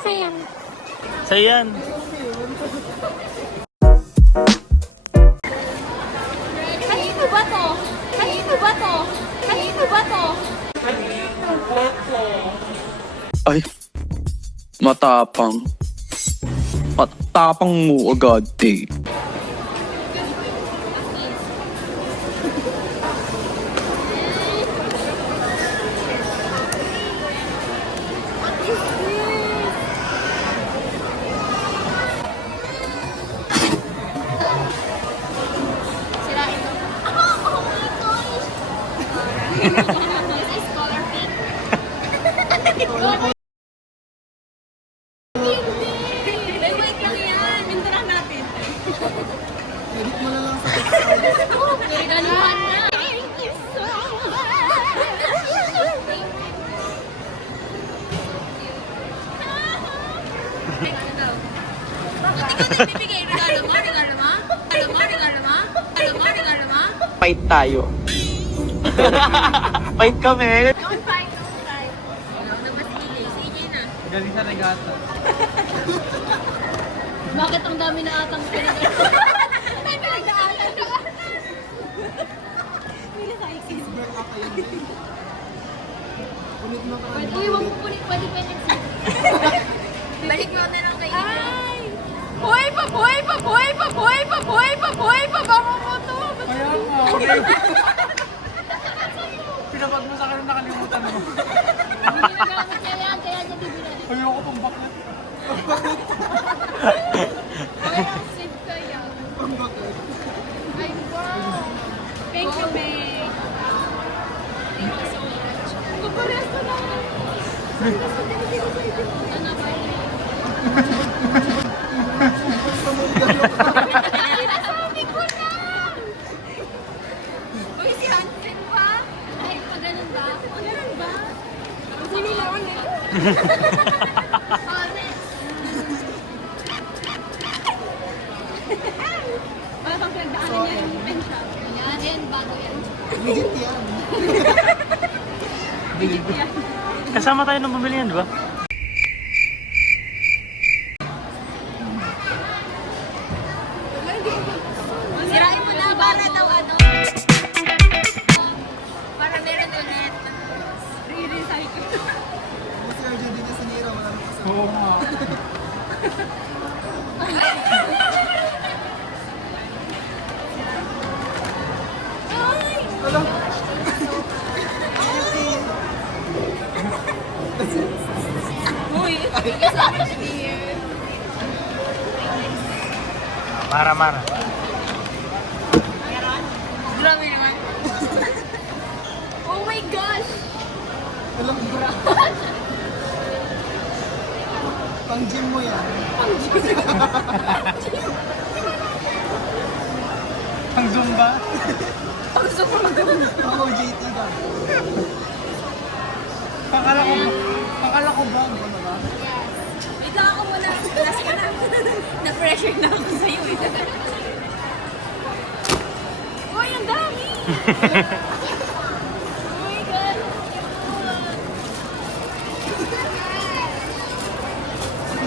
Sayan. Sayan. Kanino ba to? Kanino ba to? Kanino ba to? Ay, matapang. Matapang mo agad, eh. Sirain mo. Oh my gosh! This is color pink. Hindi! Wait lang yan. Pinturan natin. Edit mo na lang sa Ganuhan na. Thank you so nagbibigay regalo mo? Regalo mo? Regalo mo? Regalo mo? Regalo mo? Regalo mo? Fight tayo. Fight kami. Don't fight, don't fight. Ano na ba si EJ? Si EJ na. Galing sa regata. Bakit ang dami na atang pinag-aaral? May pinag-aaral ka. Pili sa exit. Ulit mo ka. Uy, wag mo punit. Pwede pa yung exit. Balik mo na lang kay EJ. Ay! Hoy pa! Hoy pa! Hoy pa! Hoy pa! Hoy pa! Hoy pa! Baka mo to! Kaya nga, okay. Pinapag mo sa akin na nakalimutan mo. Hindi ginagamit niya yan. Kaya niya bibili. Ayoko pang bakit. Okay lang, save kaya. Pang bakit. Ay, wow! Thank you, May. Thank you so much. Kukuresto na. Ano ba yun? Sinasabi ko na! Uy, si Hansen pa? Ay, pag ganun ba? Pag ganun ba? Sino lang ulit? Oh, next. Parang pinagdaanan niya yung pen shop. Yan, bago yan. Legit yan. Legit yan. Kasama tayo nung bumili yan, di ba? Sirain mo na para daw ano. Para meron ulit. Re-recycle. Kasi RJ din na sinira. Wala na kasama. Oo nga. Ay! Alam. Uy, thank you so much, dear. Mara. Grabe naman. Oh my gosh! Alam, bra. Pang gym mo yan. Ang Zumba. Ang super dumi. Pang OJT ka. Pakala ko ba? Ano ba? Yes. Wait lang ako muna. Last ka na. Na-pressure na ako sa'yo eh. Uy, ang dami! Oh my God!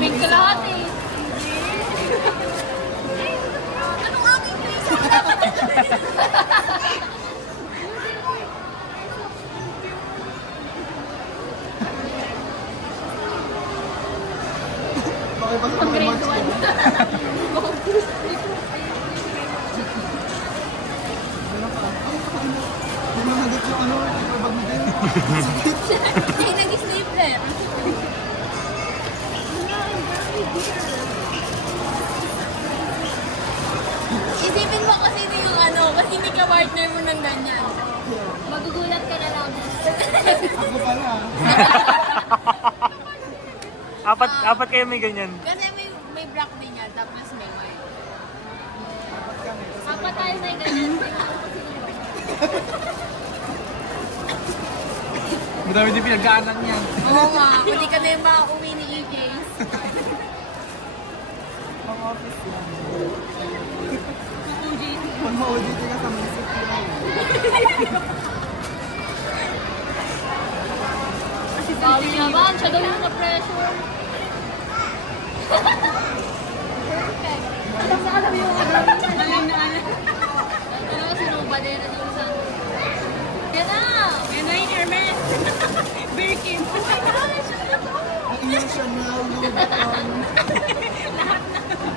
Big ka lahat eh. Anong aking face? Pakipasa Pang ng grade marks 1. ko. Meron pa. Hindi mo nagit yung ano, yung bag mo din. Ay, nag-stapler. Isipin mo kasi yung ano, kasi hindi ka partner mo ng ganyan. Magugulat ka na lang. Ako pala. Apat kayo may ganyan. Kasi may black din yan, tapos may white. Apat tayo may ganyan. Madami din pinag-aanan yan. Oo nga, hindi ka na yung makauwi ni EJ's. Pang office yan. EJ's. Pag ma-OJT ka sa music yan. Bawal Sabi naman, siya daw yung na-pressure. Perfect. Alam na alam yung alam na alam. Ano kasi nung badera yung sa... Yan na! Yan na yung Hermes. Birkin. Ang iyong Chanel, Louis Vuitton.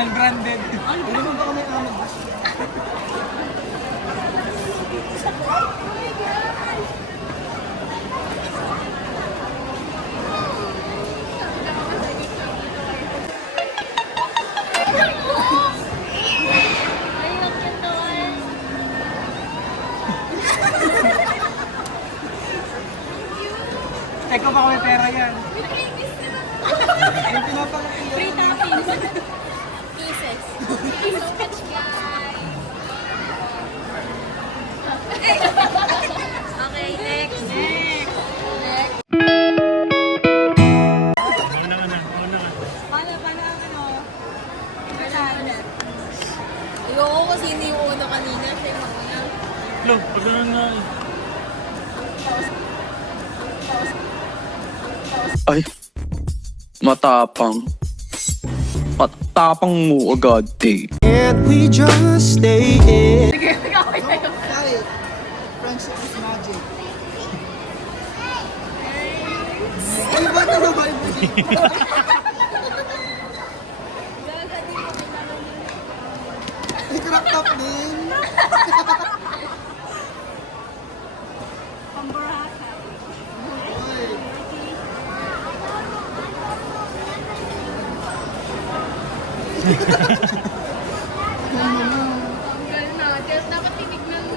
Unbranded. Hindi mo ba kami kamag? Ay, ang kintawan. Eko ba kami pera yan? Yung pinapalaki yan. Free toppings. Pieces. Piece of catch, guys. Okay, next. Next. Una ka na. Paano ang ano? Ayoko kasi hindi yung una kanina. Siya yung mga Lo, pag ganun nga eh. Ay, matapang. Matapang mo agad, eh. Can't we just stay in? Ay, friendship is magic. Ay, ba't na ba ba? Ay, crop top din. Ay, tanggal na. Just dapat tinignan mo.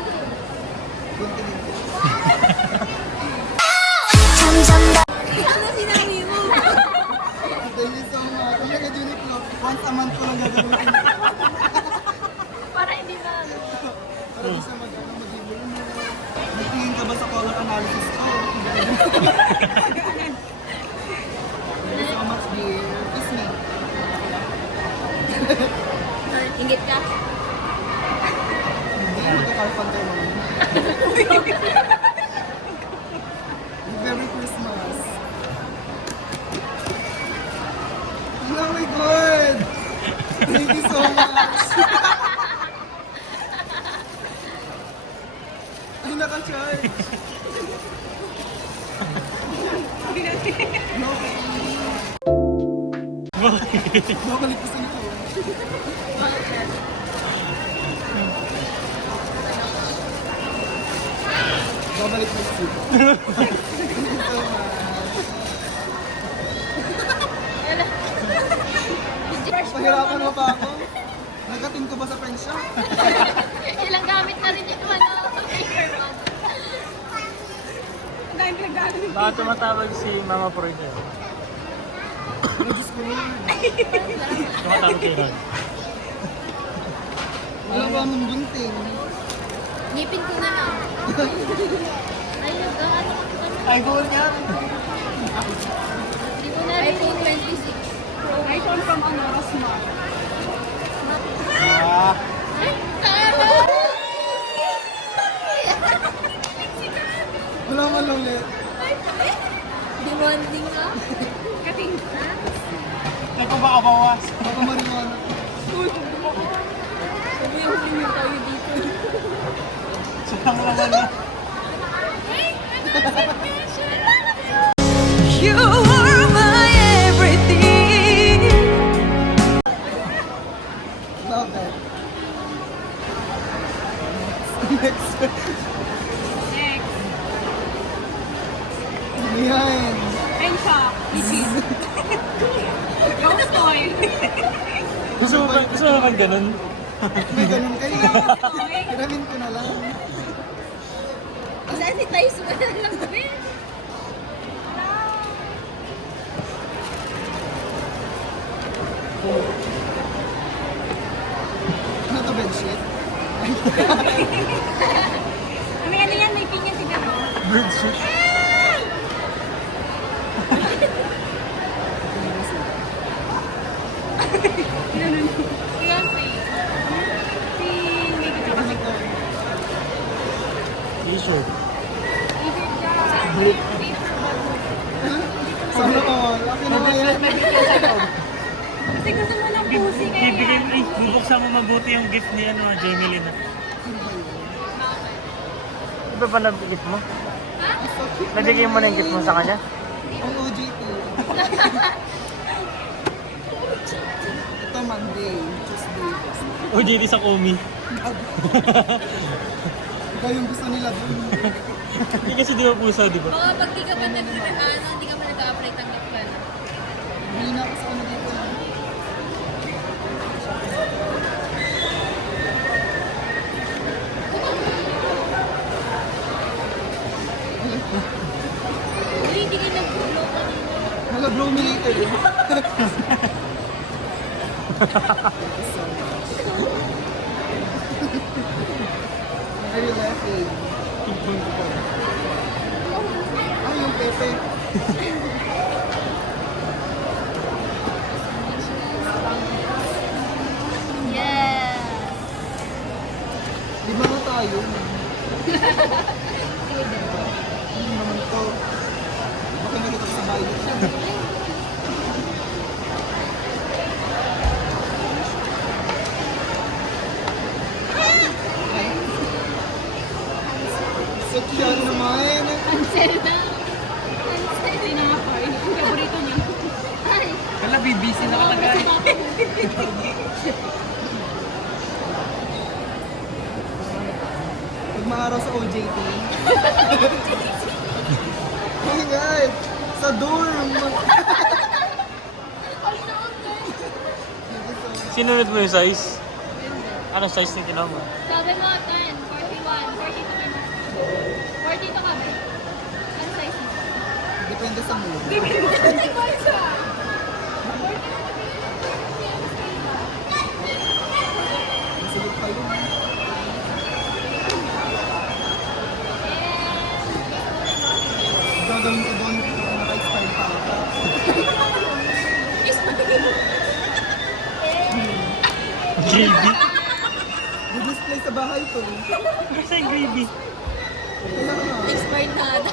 Ano sinabi mo? Thank you so much. Ang ganda unit ko. Once a month ko lang gagawin. Para hindi na ano. Para di siya mag-ibig mo. Nagtingin ka ba sa color analysis ko? Thank you so much, dear. Kiss me. Ingit ka? Hindi, magka-carpal tayo naman. Merry Christmas. Oh my God! Thank you so much. Ay, naka-charge. Babalik ko sa nito. Babalik ko sa nito. Pahirapan mo pa ako. Nagatin ko ba sa friend shop? Ilang gamit na rin yung ano. Baka tumatawag si Mama Proy sa'yo. Ay, Diyos ko Lord. Tumatawag kayo nun. Wala ba mong gunting? Ngipin ko na lang. Ayun, ano ka ba? iPhone yan. Hindi ko na rin. iPhone 26. iPhone from ano, Rosma. Ah, Ay, tama! wala man lang ulit. Demanding ka? Kating. Eko ba kabawas? Baka marijuana. Sabi yung huli tayo dito. Siyang naman na. You are my everything. Love it. Next. Ano yan? Gusto mo bang ganun? May ganun kayo. Kiramin ko na lang. Sanitize mo na lang kami. Ano to, bedsheet? Ano yan, may pinya siguro. Bedsheet? Yan, Ano to? T-shirt. Ay, bubuksan mo mabuti yung gift ni Jemeline. Iba ba gift mo? Nabigay mo na yung gift mo sa kanya? Ang OJT. Ito Monday, Tuesday. O, JD sa Komi. Ikaw yung gusto nila dun. Hindi kasi di ba pusa, di ba? Baka pag di ka pa hindi ka pa nag-a-apply, tanggap ka na. Hindi na ako sa ano dito. Hindi ka nag-blow kanina. Nag-blow me later. Are you laughing? Ay, yung pepe. Yeah! Lima na tayo. Ano naman to? Baka nakita ko sa bahay. So cute naman. Cancel na. Cancel. Hindi na nga pa. Yung favorito niya. Ay! Kala, BBC nakalagay. Pag maaraw sa OJT. Oh my God! Sa dorm! Sinunod mo yung size? Anong size na tinaw mo? Sabi mo, 10, 41, 42 ka na. 42 ka ba? Ano size mo? Depende sa mood. Hindi ko siya. Masigit pa yun. Gagawin ko doon kung naka-style pa ako. Gravy? Di-display sa bahay ko. Basta yung gravy. Kaya nga. Expired na ata.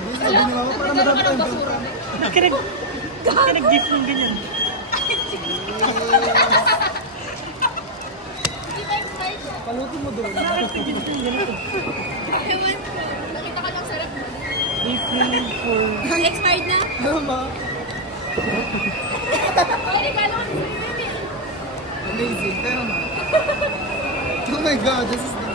Hindi sabi ni mama, parang marami tayong benta. Ba't ka nag-gift ng ganyan? Hindi ba expired siya? Palutin mo doon. Bakit nag-gift ng ganito? Ewan ko. Nakita ka ng sarap mo. April 4. Expired na? Mama, Ay, kala ko amazing. Pero na. Oh my God, this is the...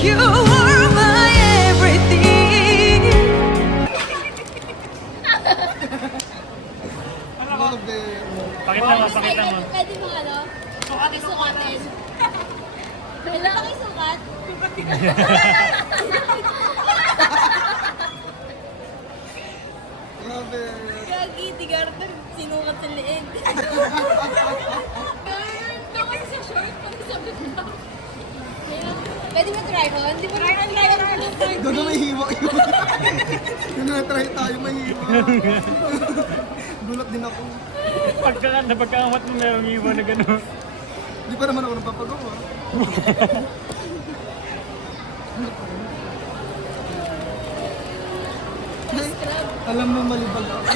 You are my everything. Love it. Pakita mo, pakita mo. Pwede mo ano? Sukatin. Wala kang isukat? Love it. Gagi, tigartan. Sinukat sa leeg. Ganun kasi sa short. Pag sabi ko. Pwede mo try on? Di ba try on? Doon na may hiwa yun. Doon na try tayo may hiwa. Gulat din ako. Pagkaangat mo merong iwan na gano'n. Hindi pa naman ako napapagawa. Ay, alam mo malibag ako.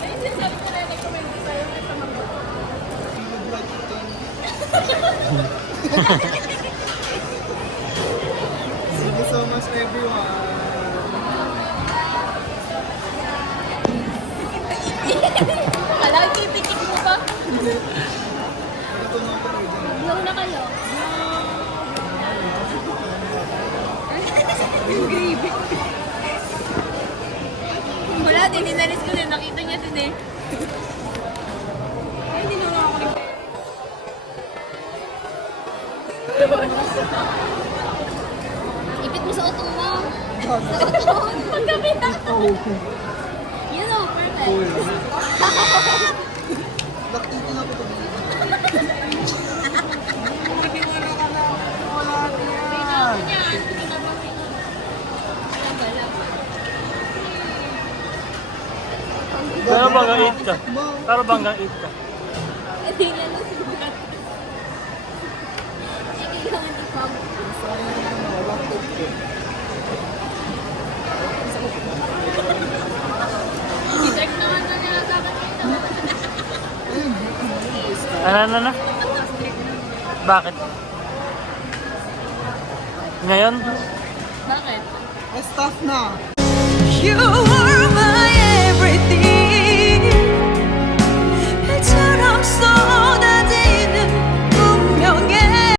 Ay, sinasabi ko na nag-comment ko sa'yo. May pamangkot. You would like it then. Thank you so much everyone. Kala, titikik mo pa. Ito na ako rin. Blow na kayo. Yung gravy. Wala din, inalis ko din. Nakita niya din eh. Ay, hindi naman ako rin. Ipit mo sa utong mo. Sa utong. Pagkabit ako. Yun o, perfect. Lakitin ako ito. Pinako niya. Pinako niya. Tagala. Pero bangga 8 ka. Pero bangga 8 ka. Hindi na nasugat. Ay, kailangan ipag. Sayang naman, laptop ko. Isa ko Ano? Bakit? Ngayon? Bakit? Eh, staff na. You